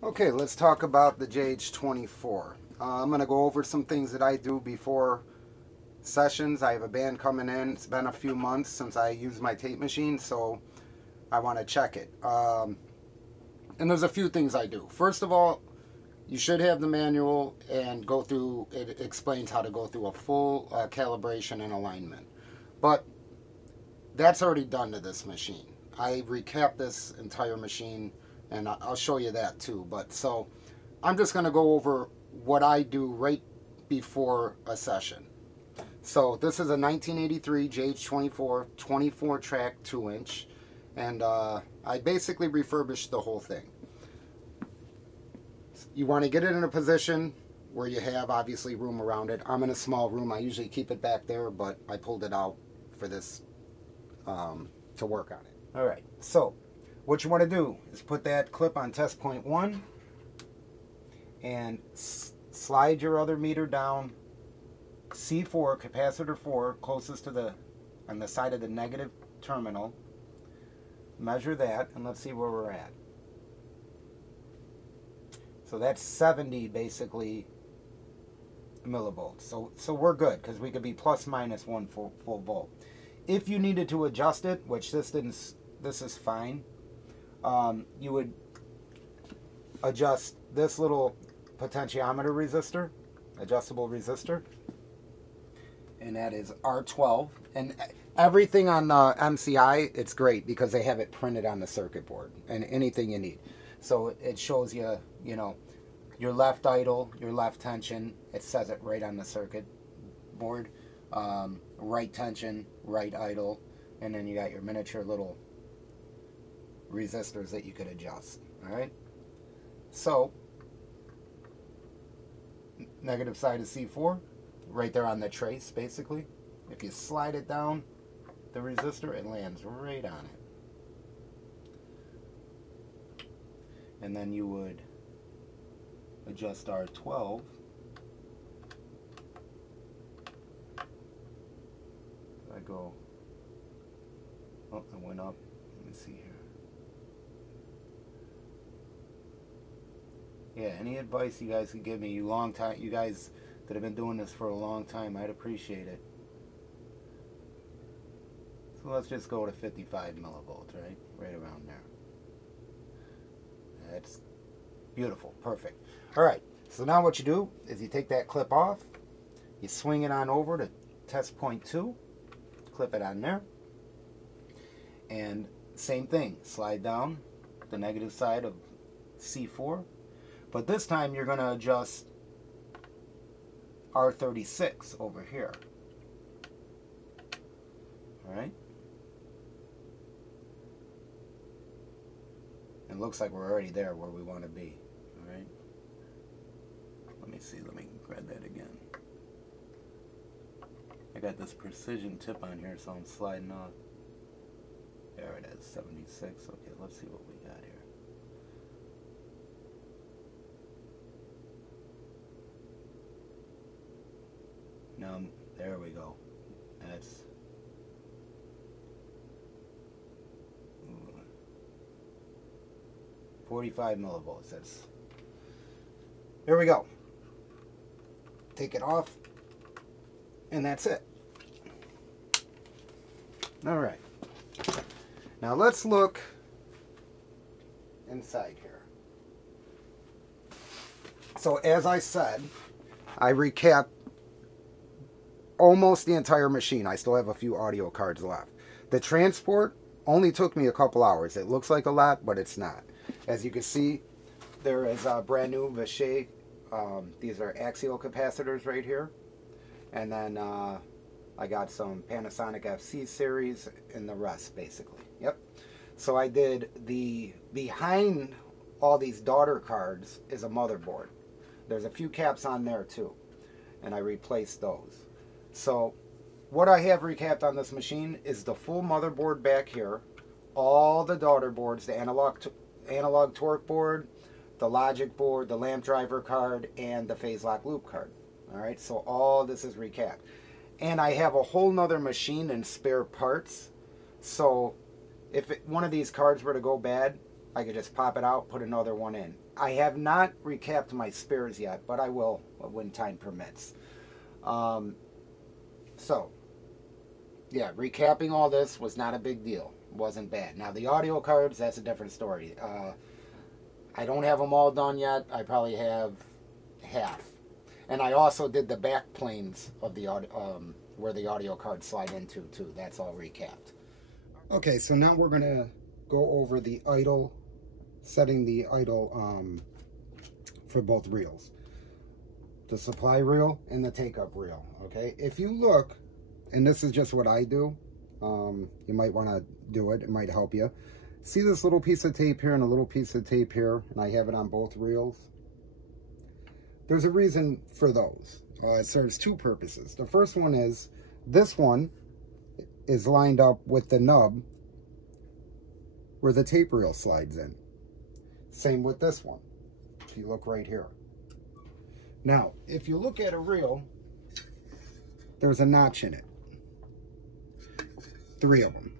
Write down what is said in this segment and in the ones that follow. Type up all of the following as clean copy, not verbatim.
Okay, let's talk about the JH24. I'm going to go over some things that I do before sessions. I have a band coming in. It's been a few months since I used my tape machine, so I want to check it. And there's a few things I do. First of all, you should have the manual and go through, it explains how to go through a full calibration and alignment. But that's already done to this machine. I recapped this entire machine, and I'll show you that too. But so I'm just going to go over what I do right before a session. So this is a 1983 JH24 24 track 2-inch, and I basically refurbished the whole thing. You want to get it in a position where you have obviously room around it. I'm in a small room. I usually keep it back there, but I pulled it out for this to work on it. All right, so what you want to do is put that clip on test point 1 and slide your other meter down C4, capacitor 4, closest to on the side of the negative terminal. Measure that and let's see where we're at. So that's 70 basically millivolts. So we're good because we could be plus minus 1 full volt. If you needed to adjust it, which this is fine, you would adjust this little potentiometer resistor, adjustable resistor, and that is R12. And everything on MCI, it's great because they have it printed on the circuit board and anything you need. So it shows you, you know, your left idle, your left tension. It says it right on the circuit board. Right tension, right idle, and then you got your miniature little resistors that you could adjust. All right. So negative side is C4, right there on the trace. Basically, if you slide it down the resistor, it lands right on it. And then you would adjust R12. I go, oh, I went up. Let me see here. Yeah, any advice you guys could give me, you guys that have been doing this for a long time, I'd appreciate it. So let's just go to 55 millivolts, right around there. That's beautiful, perfect. All right, so now what you do is you take that clip off, you swing it on over to test point 2, clip it on there, and same thing, slide down the negative side of C4, but this time you're going to adjust R36 over here. All right. It looks like we're already there where we want to be. All right. Let me see. Let me grab that again. I got this precision tip on here, so I'm sliding off. There it is, 76. Okay, let's see what we got here. Now, there we go. That's 45 millivolts. There we go. Take it off, and that's it. All right. Now let's look inside here. So as I said, I recapped almost the entire machine. I still have a few audio cards left. The transport only took me a couple hours. It looks like a lot, but it's not. As you can see, there is a brand new Vichy. These are axial capacitors right here. And then I got some Panasonic FC series and the rest, basically. Yep. So I did behind all these daughter cards is a motherboard. There's a few caps on there too. And I replaced those. So what I have recapped on this machine is the full motherboard back here, all the daughter boards, the analog torque board, the logic board, the lamp driver card, and the phase lock loop card. All right, so all this is recapped. And I have a whole nother machine and spare parts. So if one of these cards were to go bad, I could just pop it out, put another one in. I have not recapped my spares yet, but I will when time permits. So, yeah, recapping all this was not a big deal. It wasn't bad. Now, the audio cards, that's a different story. I don't have them all done yet. I probably have half. And I also did the back planes of the audio, where the audio cards slide into, too. That's all recapped. Okay, so now we're going to go over the idle, setting the idle for both reels. The supply reel and the take-up reel, okay? If you look, and this is just what I do, you might want to do it. It might help you. See this little piece of tape here and a little piece of tape here, and I have it on both reels? There's a reason for those. It serves two purposes. The first one is, this one is lined up with the nub where the tape reel slides in. Same with this one, if you look right here. Now, if you look at a reel, there's a notch in it. 3 of them.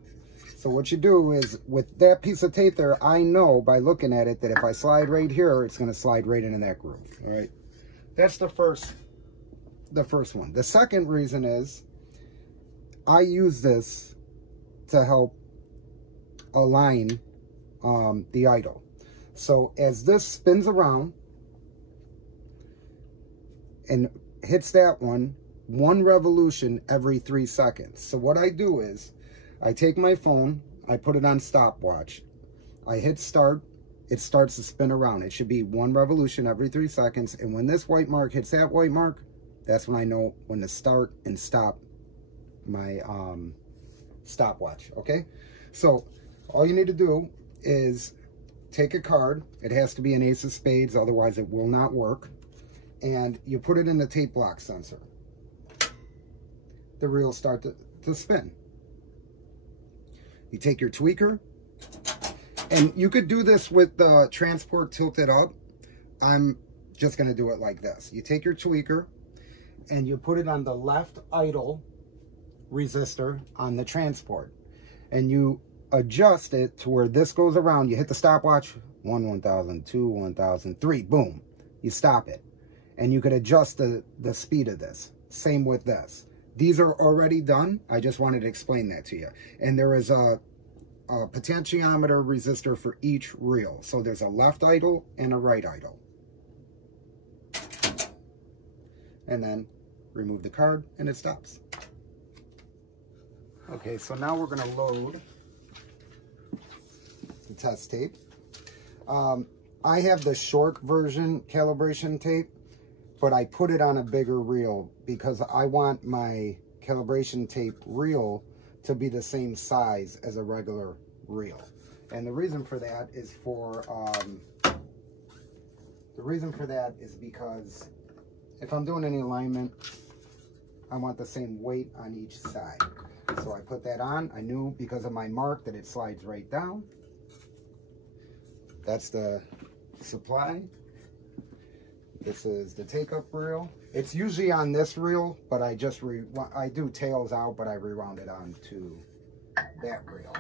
So what you do is, with that piece of tape there, I know by looking at it that if I slide right here, it's going to slide right into that groove. All right. That's the first one. The second reason is, I use this to help align the idle. So as this spins around and hits that one revolution every 3 seconds. So what I do is, I take my phone, I put it on stopwatch, I hit start, it starts to spin around. It should be 1 revolution every 3 seconds, and when this white mark hits that white mark, that's when I know when to start and stop my stopwatch, okay? So all you need to do is take a card. It has to be an ace of spades, otherwise it will not work. And you put it in the tape lock sensor. The reel start to spin. You take your tweaker, and you could do this with the transport tilted up. I'm just going to do it like this. You take your tweaker, and you put it on the left idle resistor on the transport. And you adjust it to where this goes around. You hit the stopwatch, 1, 1,000, 2, 1,000, 3, boom. You stop it. And you could adjust the speed of this. Same with this. These are already done. I just wanted to explain that to you. And there is a potentiometer resistor for each reel. So there's a left idle and a right idle. And then remove the card and it stops. Okay, so now we're going to load the test tape. I have the short version calibration tape, but I put it on a bigger reel because I want my calibration tape reel to be the same size as a regular reel. And the reason for that is because if I'm doing any alignment, I want the same weight on each side. So I put that on. I knew because of my mark that it slides right down. That's the supply. This is the take-up reel. It's usually on this reel, but I do tails out, but I rewound it on to that reel.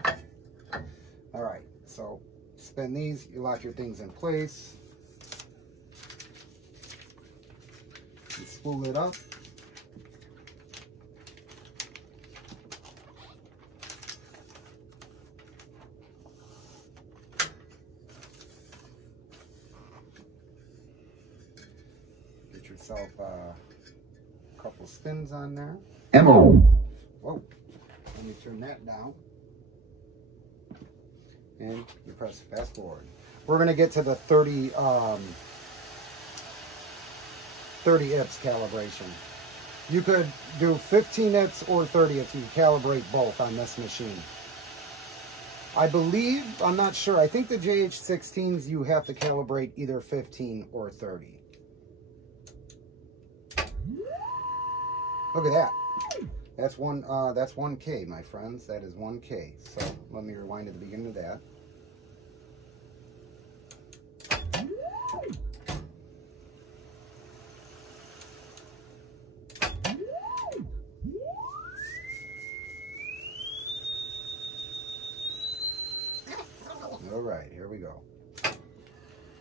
All right, so spin these. You lock your things in place. You spool it up. Yourself a couple spins on there. Whoa, let me turn that down. And you press fast forward. We're going to get to the 30 IPS calibration. You could do 15 IPS or 30 IPS. You can calibrate both on this machine. I believe, I'm not sure, I think the JH16s you have to calibrate either 15 or 30. Look at that. That's 1K, my friends. That is 1K. So let me rewind to the beginning of that. All right, here we we go.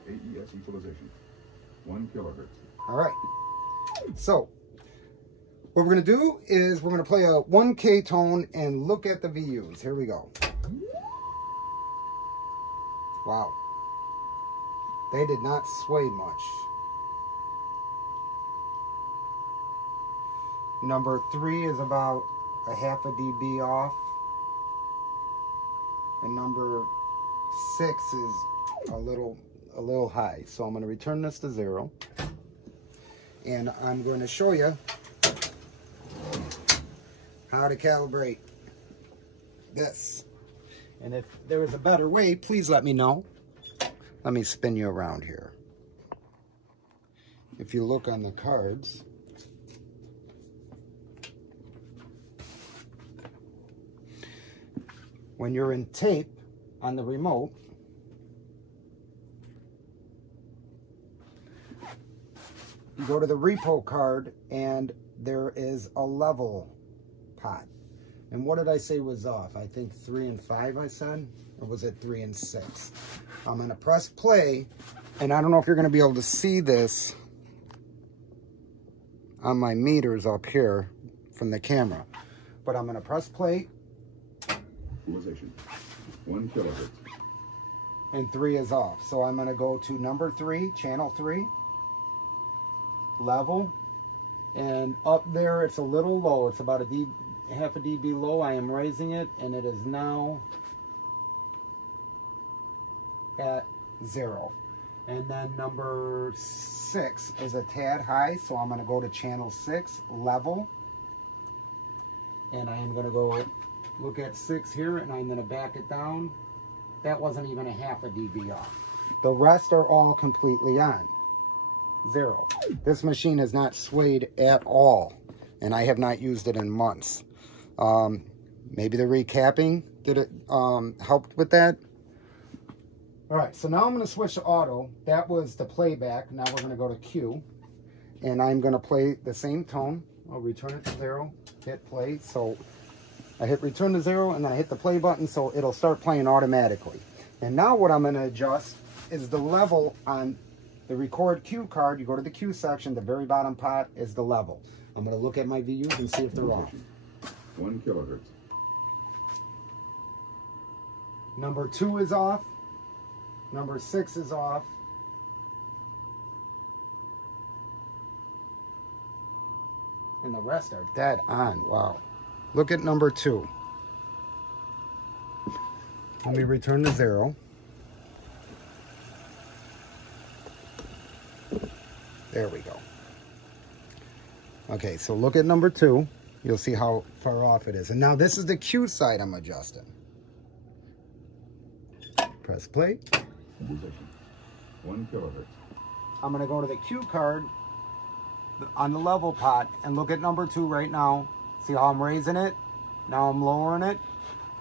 AES equalization, 1 kilohertz. All right. So what we're going to do is we're going to play a 1K tone and look at the VUs. Here we go. Wow. They did not sway much. Number 3 is about a half a dB off. And number 6 is a little high. So I'm going to return this to 0. And I'm going to show you how to calibrate this. And if there is a better way, please let me know. Let me spin you around here. If you look on the cards, when you're in tape on the remote, you go to the repo card and there is a level pot. And what did I say was off? I think 3 and 5 I said, or was it 3 and 6? I'm gonna press play, and I don't know if you're gonna be able to see this on my meters up here from the camera, but I'm gonna press play. Equalization, 1 kilohertz. And 3 is off. So I'm gonna go to number 3, channel 3, level, and up there it's a little low. It's about half a dB low. I am raising it, and it is now at 0. And then number 6 is a tad high, so I'm going to go to channel 6, level, and I am going to go look at 6 here, and I'm going to back it down. That wasn't even a half a dB off. The rest are all completely on. 0. This machine has not swayed at all, and I have not used it in months. Maybe the recapping did it helped with that. All right, so now I'm going to switch to auto. That was the playback. Now we're going to go to Q, and I'm going to play the same tone. I'll return it to 0, hit play. So I hit return to 0, and then I hit the play button, so it'll start playing automatically. And now what I'm going to adjust is the level on the record Q card. You go to the Q section, the very bottom pot is the level. I'm going to look at my VUs and see if they're off. 1 kilohertz. Number 2 is off. Number 6 is off. And the rest are dead on. Wow. Look at number 2. Let me return to 0. There we go. Okay, so look at number 2. You'll see how far off it is. And now this is the Q side I'm adjusting. Press play. 1 kilohertz. I'm going to go to the Q card on the level pot and look at number 2 right now. See how I'm raising it? Now I'm lowering it.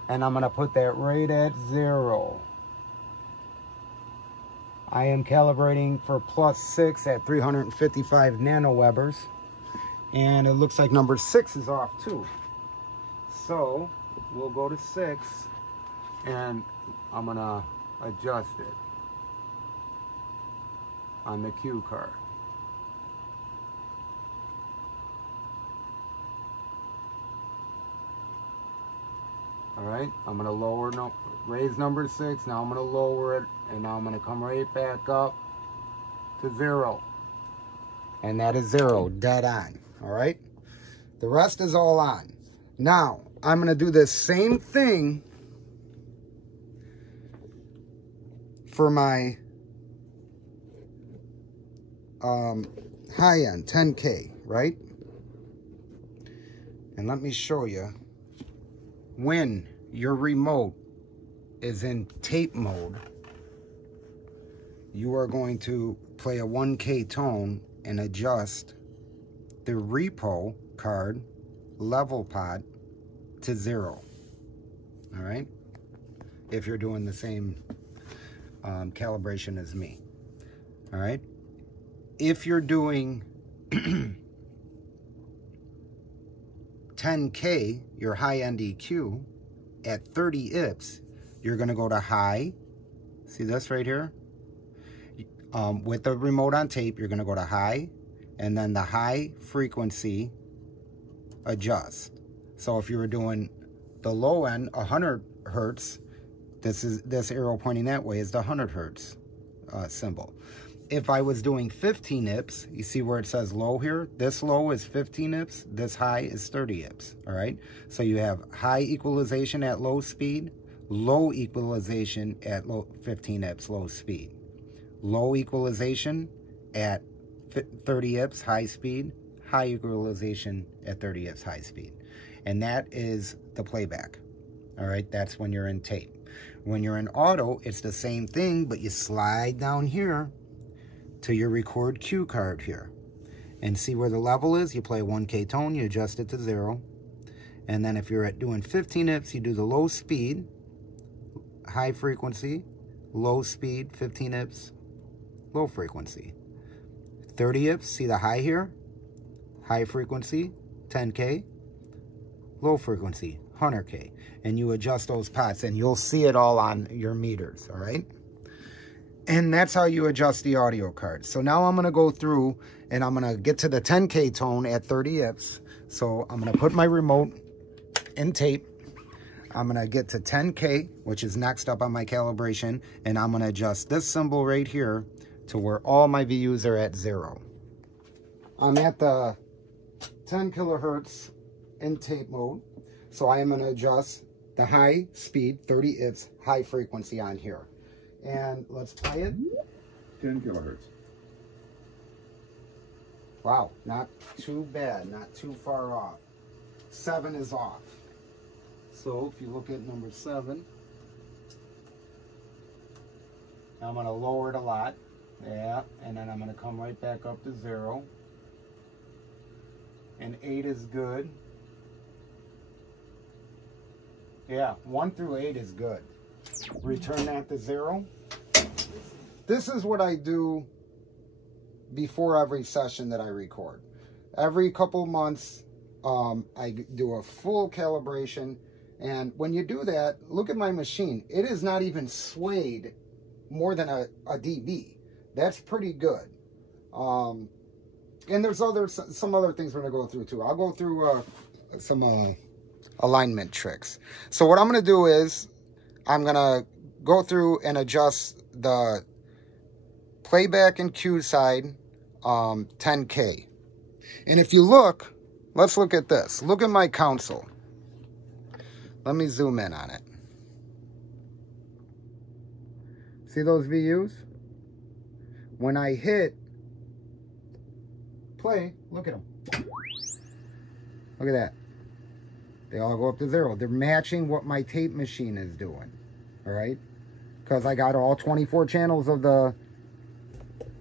And I'm going to put that right at 0. I am calibrating for +6 at 355 nanowebers. And it looks like number 6 is off too. So we'll go to 6 and I'm going to adjust it on the Q card. All right, I'm going to raise number 6. Now I'm going to lower it, and now I'm going to come right back up to 0. And that is 0, dead on. All right, the rest is all on. Now I'm going to do the same thing for my high end 10K, right? And let me show you when your remote is in tape mode. You are going to play a 1K tone and adjust the repo card level pot to 0. All right, if you're doing the same calibration as me. All right, if you're doing 10K, your high-end EQ, at 30 IPS, you're going to go to high, See this right here? With the remote on tape, you're going to go to high, and then the high frequency adjust. So if you were doing the low end, 100 hertz, this arrow pointing that way is the 100 hertz symbol. If I was doing 15 IPS, you see where it says low here? This low is 15 IPS, this high is 30 IPS, all right? So you have high equalization at low speed, low equalization at 15 IPS, low speed. Low equalization at 30 IPS, high speed, high equalization at 30 IPS, high speed. And that is the playback, all right? That's when you're in tape. When you're in auto, it's the same thing, but you slide down here to your record cue card here. And see where the level is? You play 1K tone, you adjust it to 0. And then if you're at doing 15 IPS, you do the low speed, high frequency, low speed, 15 IPS, low frequency. 30 IPS, see the high here? High frequency, 10K, low frequency, 100K. And you adjust those pots, and you'll see it all on your meters, all right? And that's how you adjust the audio card. So now I'm going to go through, and I'm going to get to the 10K tone at 30 IPS. So I'm going to put my remote in tape. I'm going to get to 10K, which is next up on my calibration, and I'm going to adjust this symbol right here to where all my VUs are at 0. I'm at the 10 kilohertz in tape mode, so I am going to adjust the high speed, 30 IPS, high frequency on here. And let's play it. 10 kilohertz. Wow, not too bad, not too far off. 7 is off. So if you look at number 7, I'm going to lower it a lot. Yeah, and then I'm going to come right back up to 0. And 8 is good. Yeah, 1 through 8 is good. Return that to 0. This is what I do before every session that I record. Every couple months, I do a full calibration. And when you do that, look at my machine. It is not even swayed more than a dB. That's pretty good. And there's some other things we're going to go through too. I'll go through some alignment tricks. So what I'm going to do is I'm going to go through and adjust the playback and cue side 10K. And if you look, let's look at this. Look at my console. Let me zoom in on it. See those VUs? When I hit play, look at them. Look at that. They all go up to 0. They're matching what my tape machine is doing. All right? Because I got all 24 channels of the...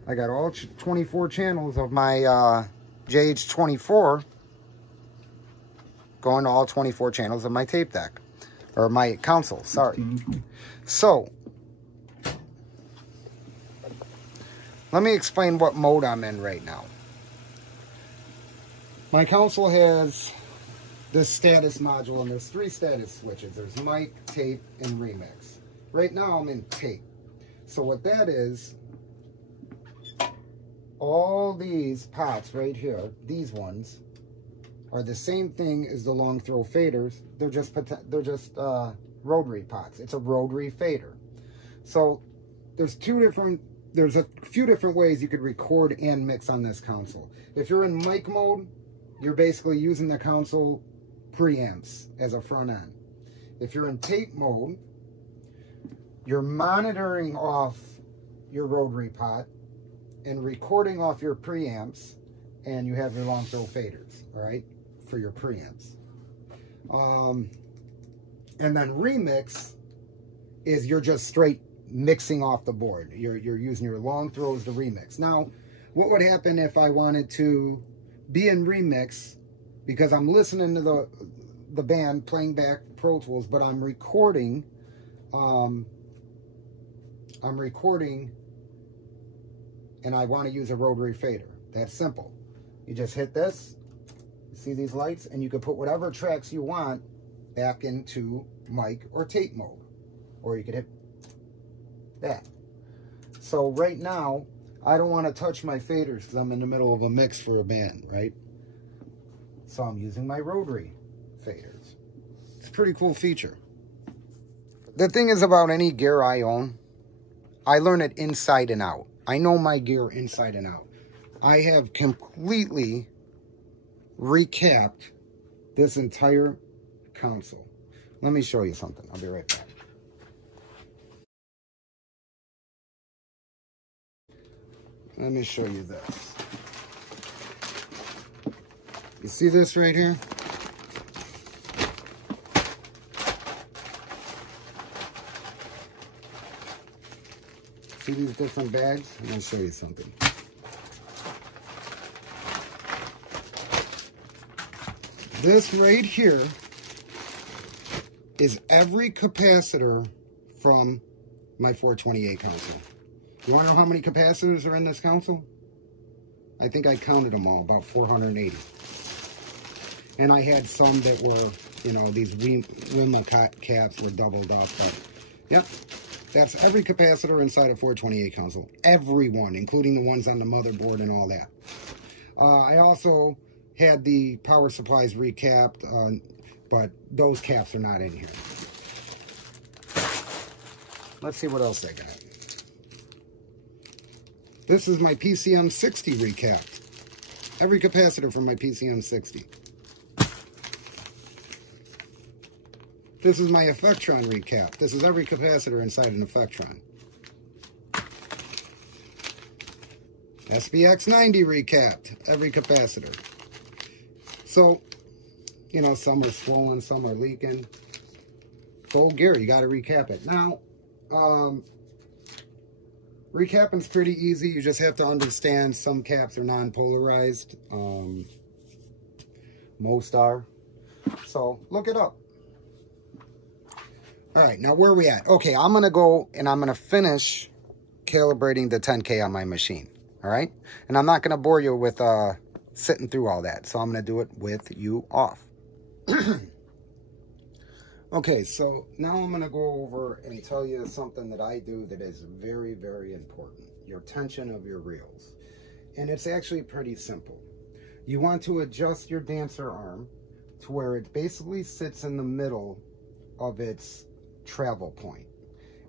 I got all 24 channels of my JH24 going to all 24 channels of my tape deck. Or my console, sorry. So, let me explain what mode I'm in right now. My console has this status module, and there's 3 status switches. There's mic, tape, and remix. Right now I'm in tape. So what that is, all these pots right here, these ones, are the same thing as the long throw faders. They're just rotary pots. It's a rotary fader. So there's a few different ways you could record and mix on this console. If you're in mic mode, you're basically using the console preamps as a front end. If you're in tape mode, you're monitoring off your rotary pot and recording off your preamps, and you have your long throw faders, all right, for your preamps. And then remix is you're just straight mixing off the board. You're using your long throws to remix. Now, what would happen if I wanted to be in remix, because I'm listening to the band playing back Pro Tools, but I'm recording and I want to use a rotary fader. That's simple. You just hit this, you see these lights, and you can put whatever tracks you want back into mic or tape mode. Or you could hit that. So right now, I don't want to touch my faders because I'm in the middle of a mix for a band, right? So I'm using my rotary faders. It's a pretty cool feature. The thing is about any gear I own, I learn it inside and out. I know my gear inside and out. I have completely recapped this entire console. Let me show you something. I'll be right back. Let me show you this. You see this right here? See these different bags? I'm going to show you something. This right here is every capacitor from my 428 console. You want to know how many capacitors are in this console? I think I counted them all, about 480. And I had some that were, you know, these Wima caps were doubled up. But, yep, that's every capacitor inside a 428 console. Every one, including the ones on the motherboard and all that. I also had the power supplies recapped, but those caps are not in here. Let's see what else I got. This is my PCM60 recapped. Every capacitor from my PCM60. This is my Effectron recap. This is every capacitor inside an Effectron. SBX90 recapped. Every capacitor. So, you know, some are swollen, some are leaking. Old gear, you got to recap it. Now, recapping's pretty easy. You just have to understand some caps are non-polarized. Most are. So, look it up. All right, now where are we at? Okay, I'm going to go and I'm going to finish calibrating the 10K on my machine. All right? And I'm not going to bore you with sitting through all that. So I'm going to do it with you off. Okay, so now I'm going to go over and tell you something that I do that is very, very important. Your tension of your reels. And it's actually pretty simple. You want to adjust your dancer arm to where it basically sits in the middle of its travel point.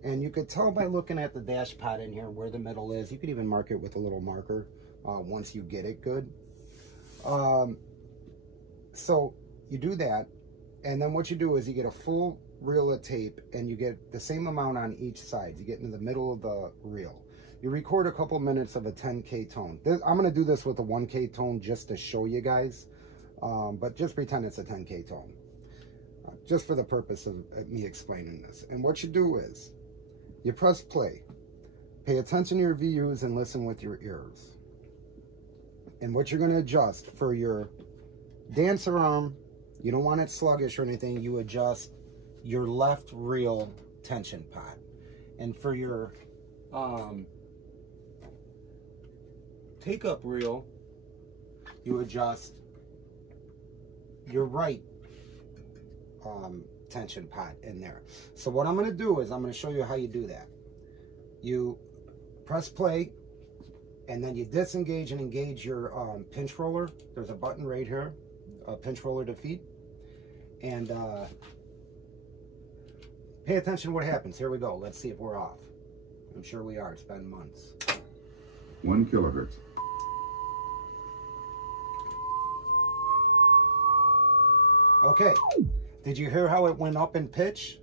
And you could tell by looking at the dash pad in here where the middle is. You could even mark it with a little marker once you get it good. So you do that, and then what you do is you get a full reel of tape, and you get the same amount on each side. You get into the middle of the reel. You record a couple minutes of a 10K tone. I'm going to do this with a 1K tone just to show you guys, but just pretend it's a 10K tone. Just for the purpose of me explaining this. And what you do is, you press play. Pay attention to your VUs and listen with your ears. And what you're going to adjust for your dancer arm, you don't want it sluggish or anything, you adjust your left reel tension pot. And for your take-up reel, you adjust your right tension pot in there. So what I'm going to do is I'm going to show you how you do that. You press play, and then you disengage and engage your pinch roller. There's a button right here, pinch roller to feed. And pay attention to what happens. Here we go. Let's see if we're off. I'm sure we are. It's been months. 1 kilohertz. Okay. Did you hear how it went up in pitch?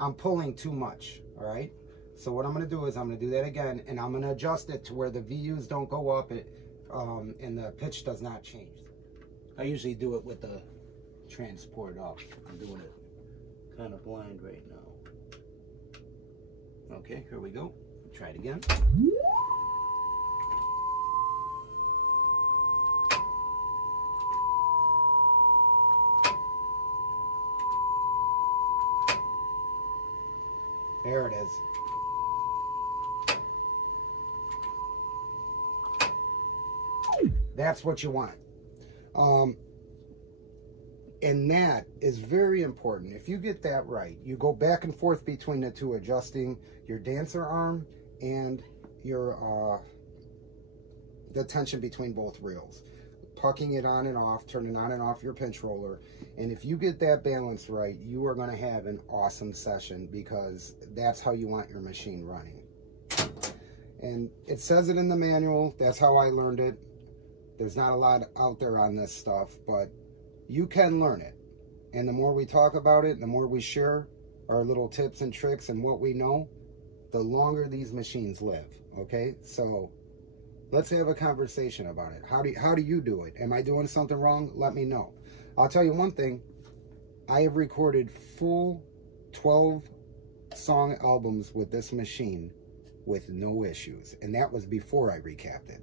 I'm pulling too much, all right? So what I'm going to do is I'm going to do that again, and I'm going to adjust it to where the VUs don't go up and the pitch does not change. I usually do it with the transport up. I'm doing it kind of blind right now. Okay, here we go. Try it again. There it is. That's what you want. And that is very important. If you get that right, you go back and forth between the two, adjusting your dancer arm and your the tension between both reels, pucking it on and off, turning on and off your pinch roller. And if you get that balance right, you are going to have an awesome session, because that's how you want your machine running. And it says it in the manual. That's how I learned it. There's not a lot out there on this stuff, but you can learn it. And the more we talk about it, the more we share our little tips and tricks and what we know, the longer these machines live. Okay, so let's have a conversation about it. How do you do it? Am I doing something wrong? Let me know. I'll tell you one thing. I have recorded full 12 song albums with this machine with no issues, and that was before I recapped it.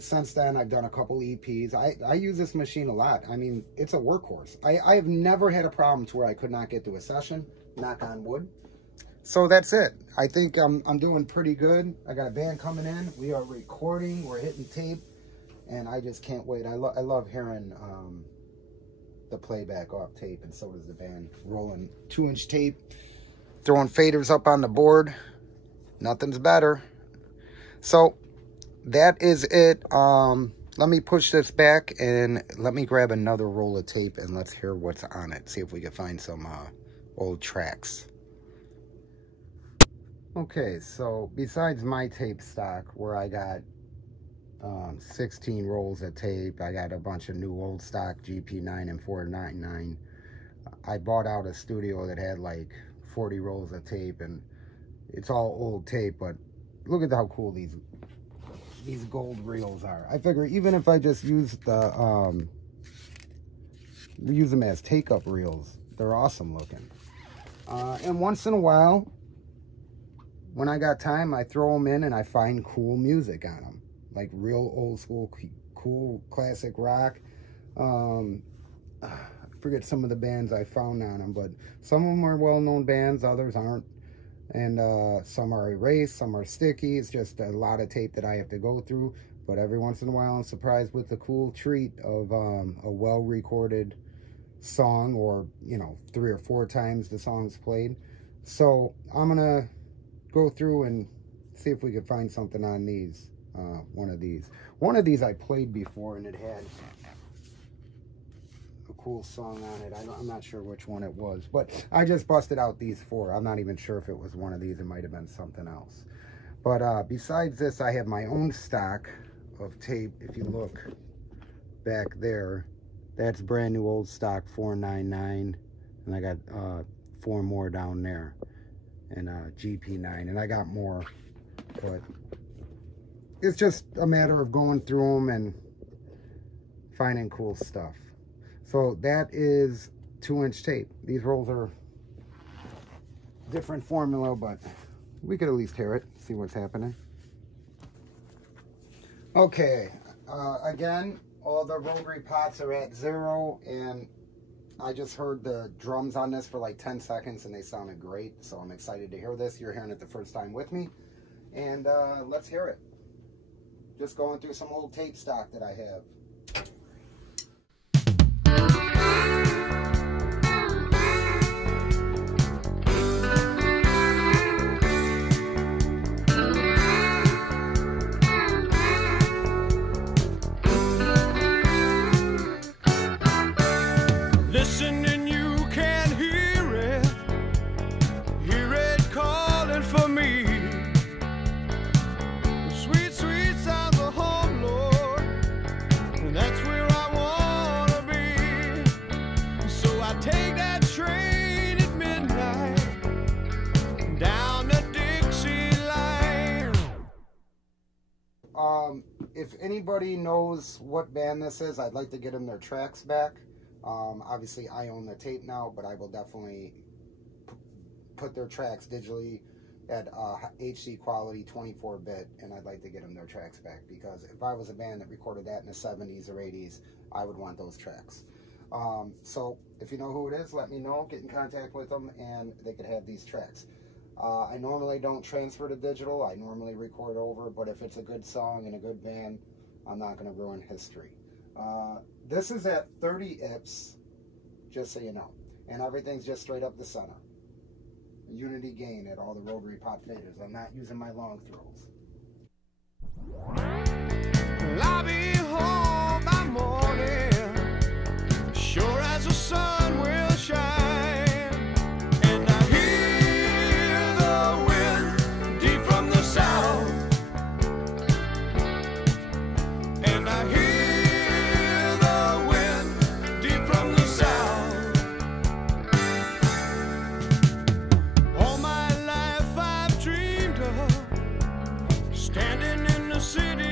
Since then, I've done a couple EPs. I use this machine a lot. I mean, it's a workhorse. I have never had a problem to where I could not get to a session, knock on wood. So that's it. I think I'm doing pretty good. I got a band coming in. We are recording. We're hitting tape, and I just can't wait. I love hearing the playback off tape, and so does the band. Rolling 2-inch tape, throwing faders up on the board. Nothing's better. So that is it. Let me push this back and let me grab another roll of tape and let's hear what's on it. See if we can find some old tracks. Okay, so besides my tape stock, where I got 16 rolls of tape, I got a bunch of new old stock GP9 and 499. I bought out a studio that had like 40 rolls of tape, and it's all old tape, but look at how cool these gold reels are. I figure even if I just use the use them as take-up reels, they're awesome looking. And once in a while, when I got time, I throw them in and I find cool music on them, like real old school, cool classic rock. I forget some of the bands I found on them, but some of them are well-known bands, others aren't. And some are erased, some are sticky. It's just a lot of tape that I have to go through. But every once in a while, I'm surprised with the cool treat of a well-recorded song, or, you know, 3 or 4 times the song's played. So I'm gonna go through and see if we can find something on these. One of these I played before, and it had a cool song on it. I'm not sure which one it was, but I just busted out these 4. I'm not even sure if it was one of these. It might have been something else. But besides this, I have my own stock of tape. If you look back there, that's brand new old stock 499, and I got 4 more down there, and GP9, and I got more, but it's just a matter of going through them and finding cool stuff. So that is 2-inch tape. These rolls are different formula, but we could at least hear it, see what's happening. Okay, again, all the rotary pots are at 0, and I just heard the drums on this for like 10 seconds and they sounded great, so I'm excited to hear this. You're hearing it the first time with me, and let's hear it. Just going through some old tape stock that I have. If anybody knows what band this is, I'd like to get them their tracks back. Obviously, I own the tape now, but I will definitely put their tracks digitally at HD quality, 24-bit, and I'd like to get them their tracks back, because if I was a band that recorded that in the 70s or 80s, I would want those tracks. So if you know who it is, let me know, get in contact with them, and they could have these tracks. I normally don't transfer to digital. I normally record over, but if it's a good song and a good band, I'm not going to ruin history. This is at 30 IPS, just so you know. And everything's just straight up the center. Unity gain at all the rotary pot faders. I'm not using my long throws. I'll be home by morning, sure as the sun will shine. And I hear the wind deep from the south. And I hear the wind deep from the south. All my life I've dreamed of standing in the city.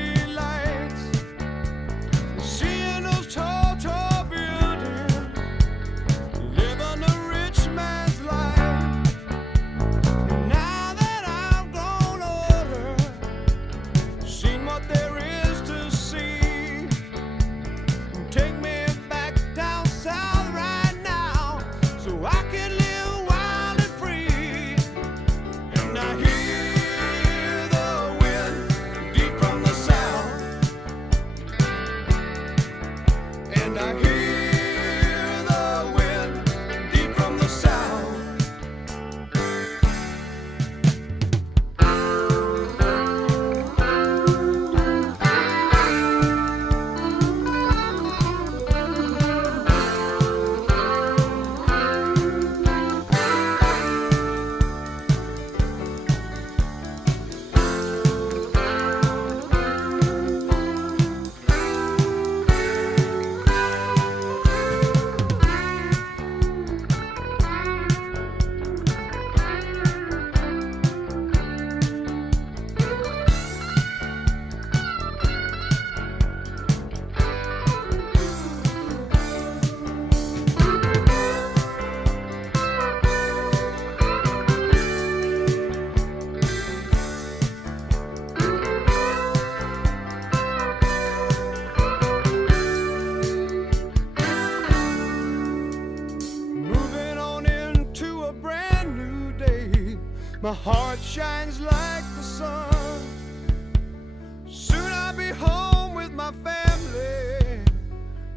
My heart shines like the sun. Soon I'll be home with my family,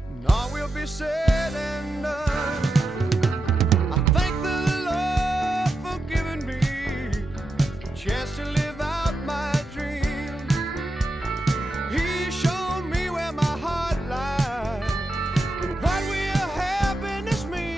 and all will be said and done. I thank the Lord for giving me a chance to live out my dreams. He showed me where my heart lies and what real happiness means.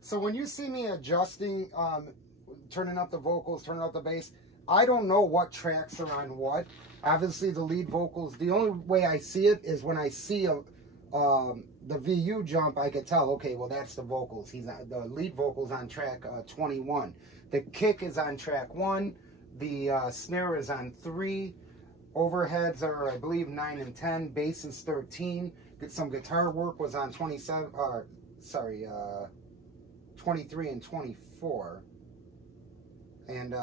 So when you see me adjusting, turning up the vocals, turning up the bass, I don't know what tracks are on what. Obviously the lead vocals, the only way I see it is when I see the VU jump, I could tell, okay, well that's the vocals. The lead vocals on track 21. The kick is on track 1. The snare is on 3. Overheads are, I believe, 9 and 10. Bass is 13. Some guitar work was on 23 and 24, and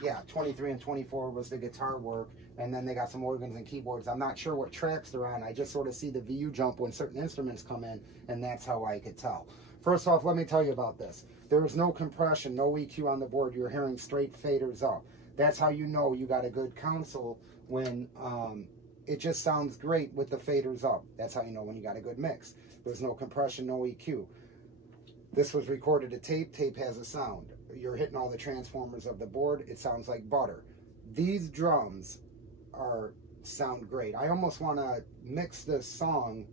yeah, 23 and 24 was the guitar work, and then they got some organs and keyboards. I'm not sure what tracks they're on. I just sort of see the VU jump when certain instruments come in, and that's how I could tell. First off, let me tell you about this. There is no compression, no EQ on the board. You're hearing straight faders up. That's how you know you got a good console, when it just sounds great with the faders up. That's how you know when you got a good mix. There's no compression, no EQ. This was recorded to tape. Tape has a sound. You're hitting all the transformers of the board. It sounds like butter. These drums sound great. I almost want to mix this song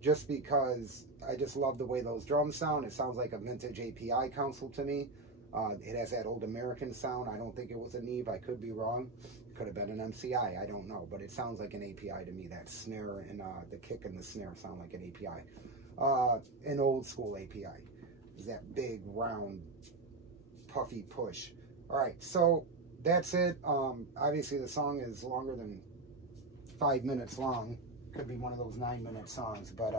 just because I just love the way those drums sound. It sounds like a vintage API console to me. It has that old American sound. I don't think it was a Neve. I could be wrong. It could have been an MCI. I don't know. But it sounds like an API to me. That snare and the kick and the snare sound like an API. an old school API. Is that big, round, puffy push. All right, so that's it. Obviously, the song is longer than 5 minutes long. Could be one of those 9-minute songs, but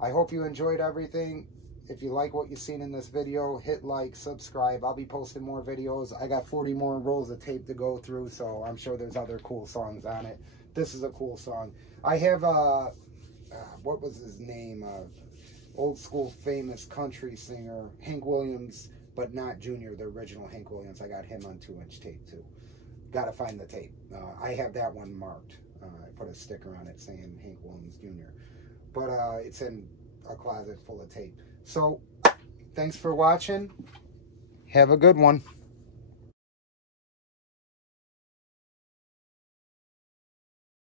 I hope you enjoyed everything. If you like what you've seen in this video, hit like, subscribe. I'll be posting more videos. I got 40 more rolls of tape to go through, so I'm sure there's other cool songs on it. This is a cool song. I have, what was his name? Old school famous country singer, Hank Williams, but not Junior, the original Hank Williams. I got him on 2-inch tape too. Got to find the tape. I have that one marked. I put a sticker on it saying Hank Williams Jr. But it's in a closet full of tape. So, thanks for watching. Have a good one.